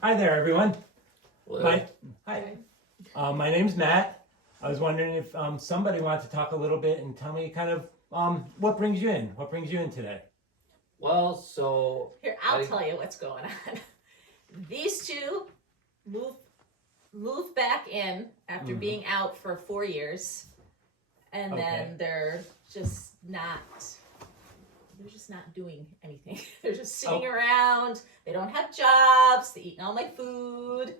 Hi there, everyone. Hello. Hi. My name's Matt. I was wondering if somebody wanted to talk a little bit and tell me kind of what brings you in. What brings you in today? Well, so Here, I'll tell you what's going on. These two moved back in after being out for 4 years, and Okay. then they're just not doing anything. They're just sitting around. They don't have jobs. They're eating all my food.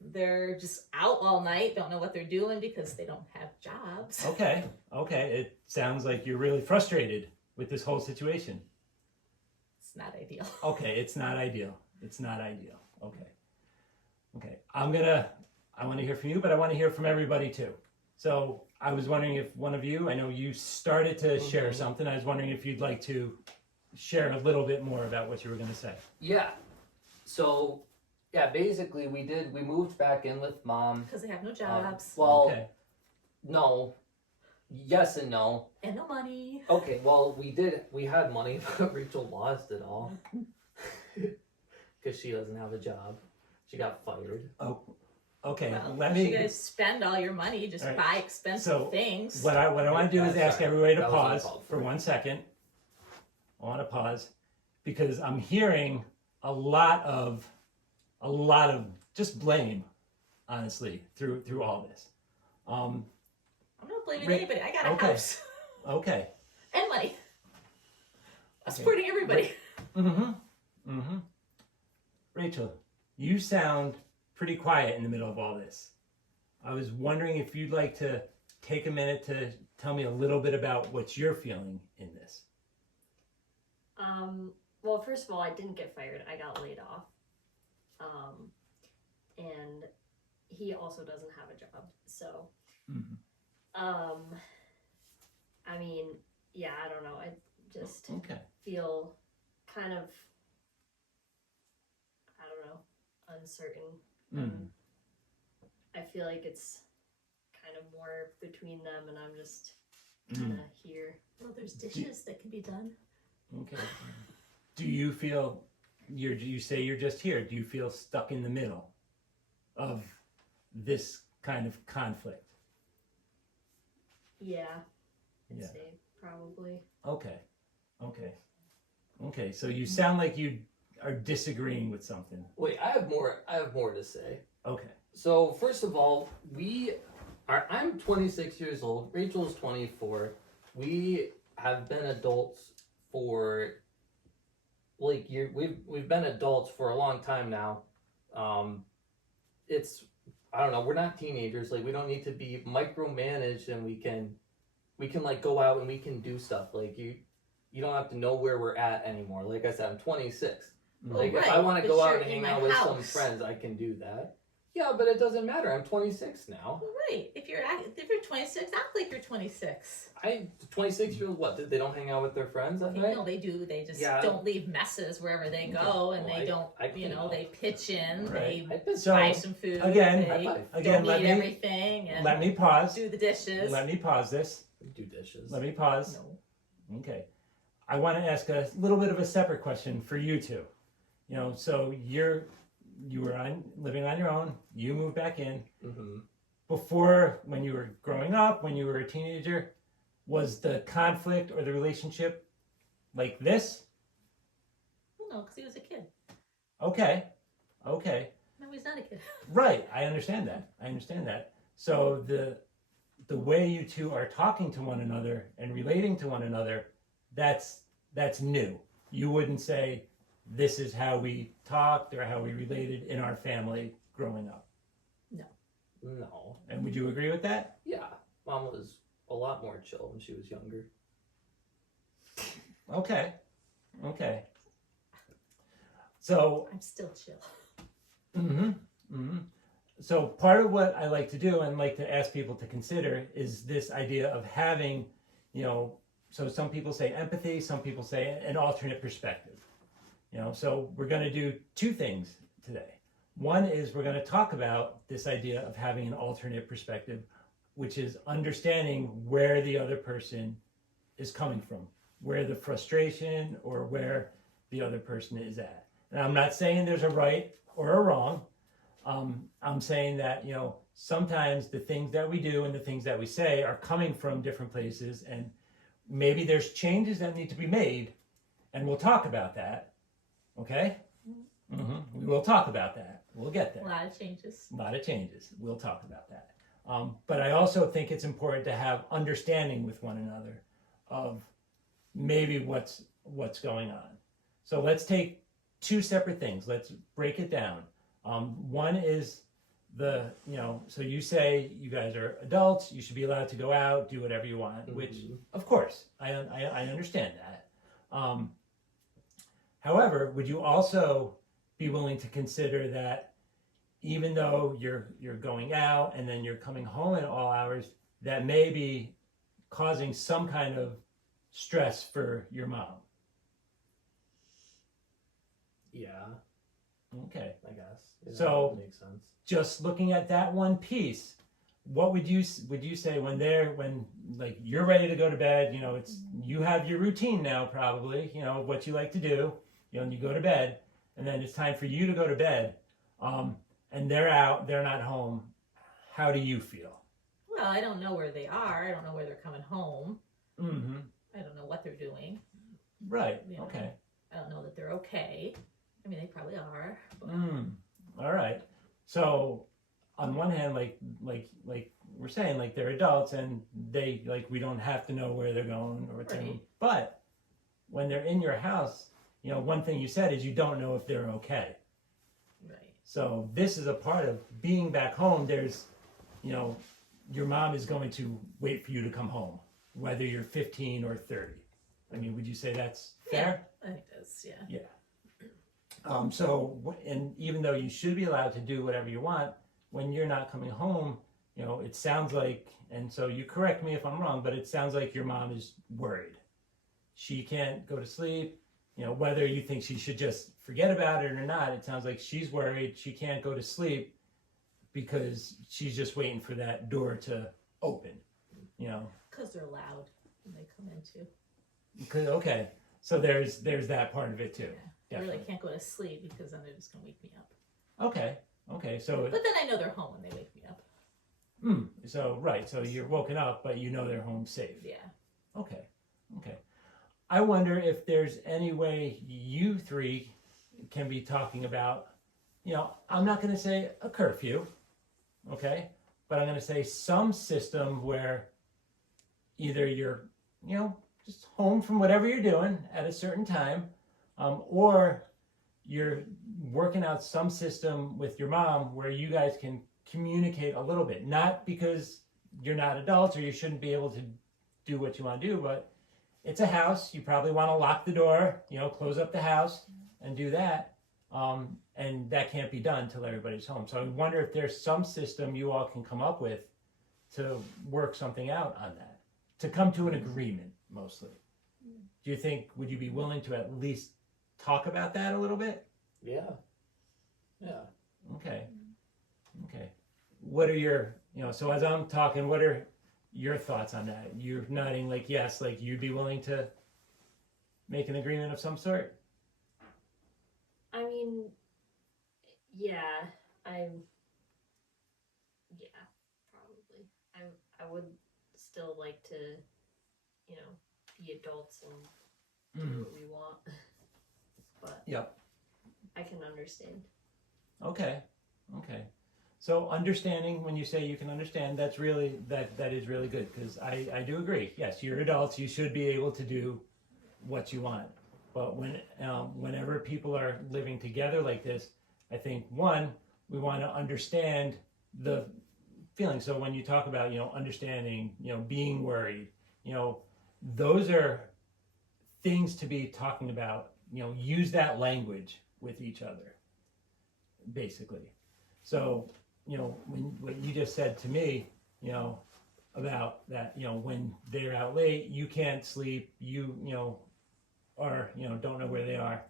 They're just out all night. Don't know what they're doing because they don't have jobs. Okay. It sounds like you're really frustrated with this whole situation. It's not ideal. Okay, it's not ideal. Okay. I want to hear from you, but I want to hear from everybody too. So I was wondering if one of you, I know you started to share something. I was wondering if you'd like to share a little bit more about what you were going to say. yeah. So yeah, basically we moved back in with mom. Because they have no jobs Well, Okay. no. Yes and no. and no money. Okay, well we had money, but Rachel lost it all. Because she doesn't have a job. She got fired. Oh, okay. Well, Let you me. guys spend all your money, just All right. buy expensive So, things. What I want to do is That's ask right. everybody to That was pause uncalled for for. 1 second. I want to pause because I'm hearing a lot of just blame, honestly, through all this. I'm not blaming Ra- anybody. I got a okay. house Okay. and money. I'm Okay. supporting everybody. Rachel, you sound pretty quiet in the middle of all this. I was wondering if you'd like to take a minute to tell me a little bit about what you're feeling in this. Well, first of all, I didn't get fired. I got laid off. And he also doesn't have a job. So, Mhm. I mean, yeah, I don't know. I just Okay. feel kind of, I don't know, uncertain. Mm. I feel like it's kind of more between them, and I'm just Mm. kind of here. Well, there's dishes that can be done. Okay. Do you feel you say you're just here? Do you feel stuck in the middle of this kind of conflict? Yeah, I'd Yeah. say probably. Okay. So you sound like you are disagreeing with something. Wait, I have more to say. Okay. So first of all, I'm 26 years old. Rachel's 24. We have been adults for we've been adults for a long time now. It's I don't know. We're not teenagers. Like we don't need to be micromanaged, and we can like go out and we can do stuff. Like you don't have to know where we're at anymore. Like I said, I'm 26. Well, Like if right, I want to but go out you're and in hang my out with some house. friends, I can do that. Yeah, but it doesn't matter. I'm 26 now. Well, right. If you're 26, act like you're 26. 26-year-old. What? They don't hang out with their friends at night? No, they do. They just Yeah. don't leave messes wherever they go, and Well, they don't. I clean up. They pitch in. Right. I've been They So, buy some food. again- they Again, don't let eat me everything and let me pause. do the dishes. Let me pause this. do dishes. Let me pause. No. Okay. I want to ask a little bit of a separate question for you two. So you were living on your own. You moved back in. Mm-hmm. Before, when you were growing up, when you were a teenager, was the conflict or the relationship like this? Well, no, because he was a kid. Okay. No, he's not a kid. Right. I understand that. So the way you two are talking to one another and relating to one another, that's new. You wouldn't say this is how we talked or how we related in our family growing up. No. And would you agree with that? Yeah. Mom was a lot more chill when she was younger. Okay. So I'm still chill. So part of what I like to do and like to ask people to consider is this idea of having, so some people say empathy, some people say an alternate perspective. So we're going to do two things today. One is we're going to talk about this idea of having an alternate perspective, which is understanding where the other person is coming from, where the frustration or where the other person is at. And I'm not saying there's a right or a wrong. I'm saying that, sometimes the things that we do and the things that we say are coming from different places, and maybe there's changes that need to be made, and we'll talk about that. Okay? We will talk about that. We'll get there. A lot of changes. A lot of changes. We'll talk about that. But I also think it's important to have understanding with one another of maybe what's going on. So let's take two separate things. Let's break it down. One is so you say you guys are adults, you should be allowed to go out, do whatever you want, which, of course, I understand that. However, would you also be willing to consider that even though you're going out and then you're coming home at all hours, that may be causing some kind of stress for your mom? Yeah, Okay. I guess. So- that makes sense. Just looking at that one piece, what would you say when like you're ready to go to bed? It's you have your routine now, probably. What you like to do. And you go to bed, and then it's time for you to go to bed. And they're out, they're not home. How do you feel? Well, I don't know where they are. I don't know where they're coming home. Mm-hmm. I don't know what they're doing. Right. Yeah. Okay. I don't know that they're okay. I mean, they probably are. But All right. So, on one hand, like we're saying, like they're adults and they we don't have to know where they're going or what's in. Right. But when they're in your house, one thing you said is you don't know if they're okay. right. So this is a part of being back home. There's, your mom is going to wait for you to come home, whether you're 15 or 30. I mean, would you say that's fair? I think that's yeah. And even though you should be allowed to do whatever you want, when you're not coming home, it sounds like, and so you correct me if I'm wrong, but it sounds like your mom is worried. She can't go to sleep. Whether you think she should just forget about it or not, it sounds like she's worried. She can't go to sleep because she's just waiting for that door to open. Because they're loud when they come in too. Okay, so there's that part of it too. I really Definitely. can't go to sleep because then they're just gonna wake me up. Okay, so But then I know they're home when they wake me up. so you're woken up, but they're home safe. Yeah. Okay. I wonder if there's any way you three can be talking about, I'm not going to say a curfew, okay, but I'm going to say some system where either you're, just home from whatever you're doing at a certain time, or you're working out some system with your mom where you guys can communicate a little bit, not because you're not adults or you shouldn't be able to do what you want to do, but it's a house. You probably want to lock the door, close up the house and do that. And that can't be done till everybody's home. So I wonder if there's some system you all can come up with to work something out on that, to come to an agreement mostly. Do you think, would you be willing to at least talk about that a little bit? Yeah. Okay. What are your, so as I'm talking, what are your thoughts on that? You're nodding like yes, like you'd be willing to make an agreement of some sort? I mean, yeah, probably. I would still like to, be adults and do what we want. But Yep. I can understand. Okay. So understanding, when you say you can understand, that's really, that is really good, because I do agree. Yes, you're adults, you should be able to do what you want. But whenever people are living together like this, I think, one, we want to understand the feeling. So when you talk about, understanding, being worried, those are things to be talking about, use that language with each other, basically. So, what you just said to me, about that, when they're out late, you can't sleep, or, don't know where they are.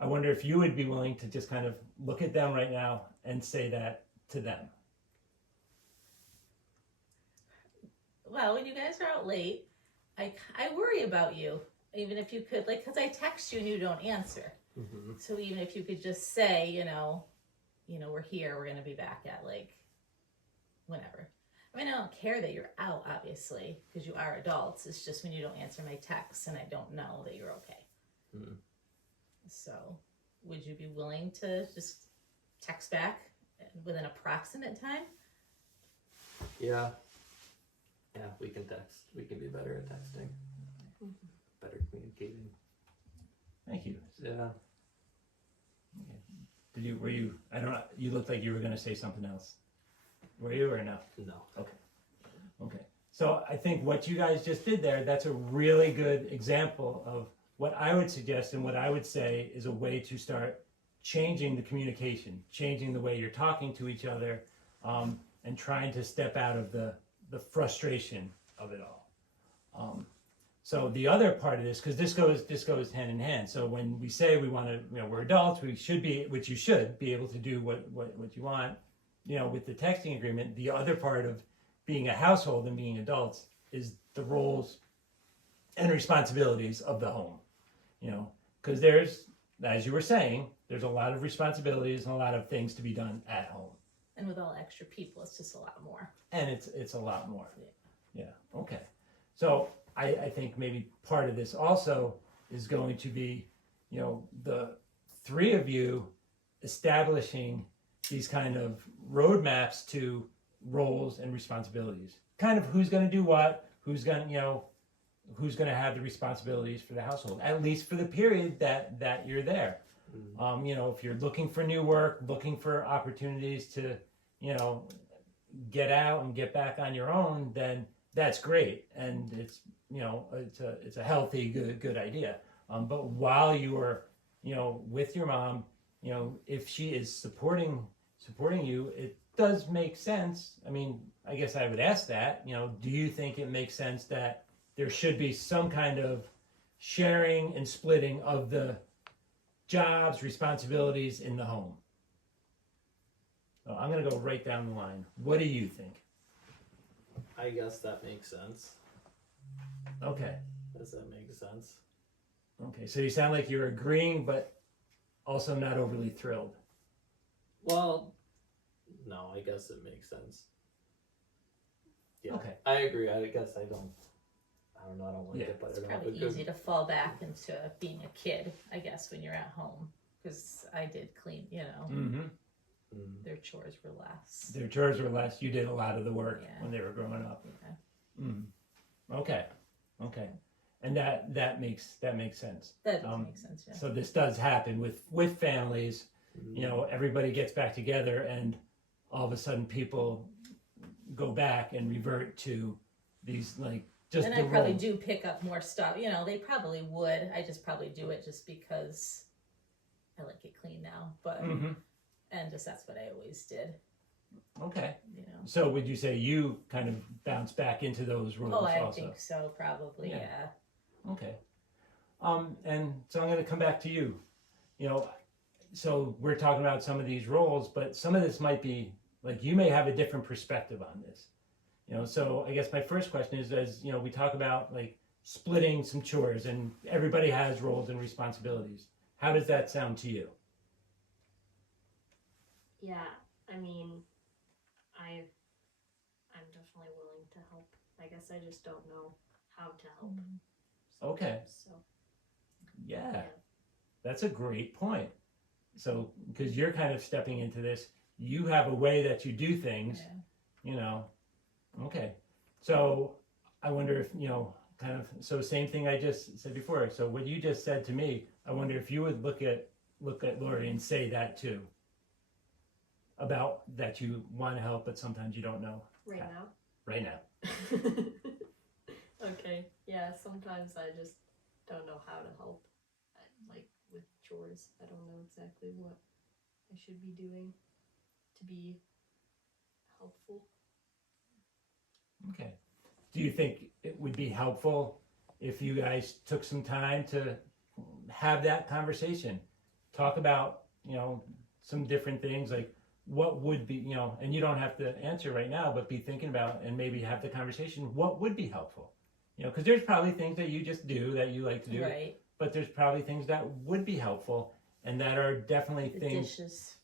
I wonder if you would be willing to just kind of look at them right now and say that to them. Well, when you guys are out late, I worry about you. even if you could, like, because I text you and you don't answer. Mm-hmm. So even if you could just say, we're here, we're gonna be back at like whenever. I mean, I don't care that you're out, obviously, because you are adults. It's just when you don't answer my texts and I don't know that you're okay. Mm. So, would you be willing to just text back with an approximate time? Yeah. Yeah, we can text. We can be better at texting. Better communicating. Thank you. Yeah. Were you, I don't know, you looked like you were gonna say something else. Were you or no? No. Okay. So I think what you guys just did there, that's a really good example of what I would suggest and what I would say is a way to start changing the communication, changing the way you're talking to each other, and trying to step out of the frustration of it all. So the other part of this, because this goes hand in hand. So when we say we want to, we're adults, we should be, which you should be able to do what you want, with the texting agreement. The other part of being a household and being adults is the roles and responsibilities of the home. Because there's, as you were saying, there's a lot of responsibilities and a lot of things to be done at home. And with all extra people, it's just a lot more. And it's a lot more. Yeah. Okay. So I think maybe part of this also is going to be, the three of you establishing these kind of roadmaps to roles and responsibilities. Kind of who's going to do what, who's going to have the responsibilities for the household, at least for the period that you're there. If you're looking for new work, looking for opportunities to, get out and get back on your own, then that's great. And it's, it's a healthy, good idea. But while you are, with your mom, if she is supporting you, it does make sense. I mean, I guess I would ask that, do you think it makes sense that there should be some kind of sharing and splitting of the jobs, responsibilities in the home? So I'm going to go right down the line. What do you think? I guess that makes sense. Okay. Does that make sense? Okay. So you sound like you're agreeing, but also not overly thrilled. Well, no, I guess it makes sense. Yeah. Okay. I agree. I guess I don't know. I don't like Yeah. it, but It's I don't probably because easy to fall back into being a kid, I guess, when you're at home. Because I did clean, Mm-hmm. their chores were less. Their chores were less. You did a lot of the work Yeah. when they were growing up. Yeah. Mm-hmm. Okay. And that makes sense. That does make sense, yeah. So this does happen with families. Everybody gets back together, and all of a sudden people go back and revert to these just And the I probably roles. do pick up more stuff. They probably would. I just probably do it just because I like it clean now. But Mhm. and just that's what I always did. Okay. So would you say you kind of bounce back into those roles Oh, I also? think so. Probably, Yeah. yeah. Okay. And so I'm going to come back to you. So we're talking about some of these roles, but some of this might be you may have a different perspective on this. So I guess my first question is, as we talk about splitting some chores, and everybody has roles and responsibilities. How does that sound to you? Yeah, I mean, I'm definitely willing to help. I guess I just don't know how to help. Okay. So Yeah. That's a great point. So, because you're kind of stepping into this, you have a way that you do things, Okay. So, I wonder if, so same thing I just said before. So, what you just said to me, I wonder if you would look at Lori and say that too. About that you want to help, but sometimes you don't know right right now. now. Okay. Yeah. Sometimes I just don't know how to help. Like with chores, I don't know exactly what I should be doing to be helpful. Okay. Do you think it would be helpful if you guys took some time to have that conversation? Talk about, some different things like what would be, and you don't have to answer right now, but be thinking about and maybe have the conversation, what would be helpful? You know, because there's probably things that you just do that you like to do, Right. but there's probably things that would be helpful, and that are definitely The things. dishes.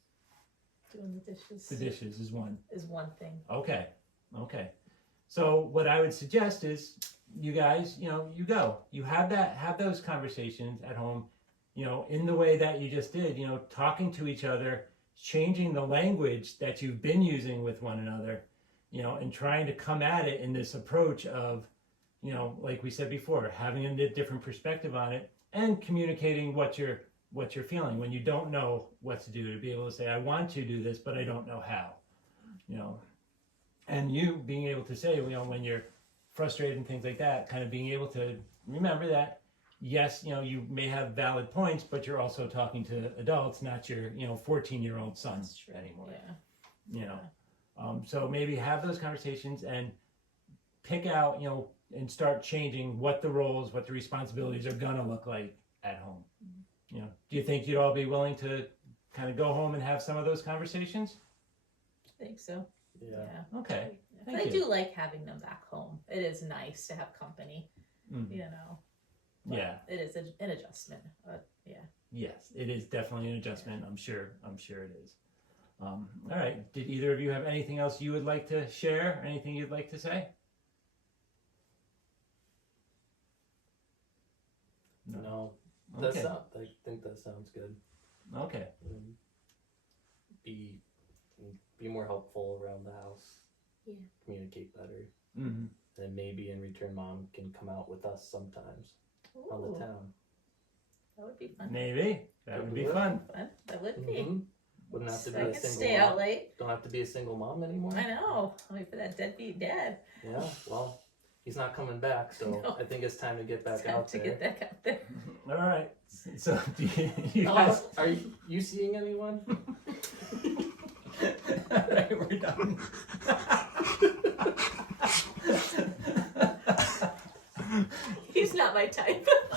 Doing the dishes The dishes is one. is one thing. Okay. Okay. So what I would suggest is you guys, you have those conversations at home, in the way that you just did, talking to each other, changing the language that you've been using with one another, and trying to come at it in this approach of, like we said before, having a different perspective on it and communicating what you're feeling when you don't know what to do, to be able to say, I want to do this, but I don't know how, and you being able to say, when you're frustrated and things like that, kind of being able to remember that, yes, you may have valid points, but you're also talking to adults, not your, 14-year-old son That's true. anymore. Yeah. So maybe have those conversations and pick out, and start changing what the roles, what the responsibilities are gonna look like at home. Do you think you'd all be willing to kind of go home and have some of those conversations? I think so. Yeah. Okay. But Thank I you. do like having them back home. It is nice to have company, Mhm. But Yeah. it is an adjustment. But yeah. Yes, it is definitely an adjustment. I'm sure it is. All right. Did either of you have anything else you would like to share? Anything you'd like to say? No, Okay. I think that sounds good. Okay. Be more helpful around the house. Yeah. Communicate better, Mm-hmm. and maybe in return, mom can come out with us sometimes on Ooh, the town. that would be fun. Maybe that would be Yeah. fun. Fun. That would be. Mhm. Wouldn't have to be I a could single stay mom. out late. Don't have to be a single mom anymore. I know. Wait for that deadbeat dad. Yeah. Well, he's not coming back, so No. I think it's time to get back It's time out to there. get back out there. All right. So do you guys? Are you seeing anyone? All right, we're done. He's not my type.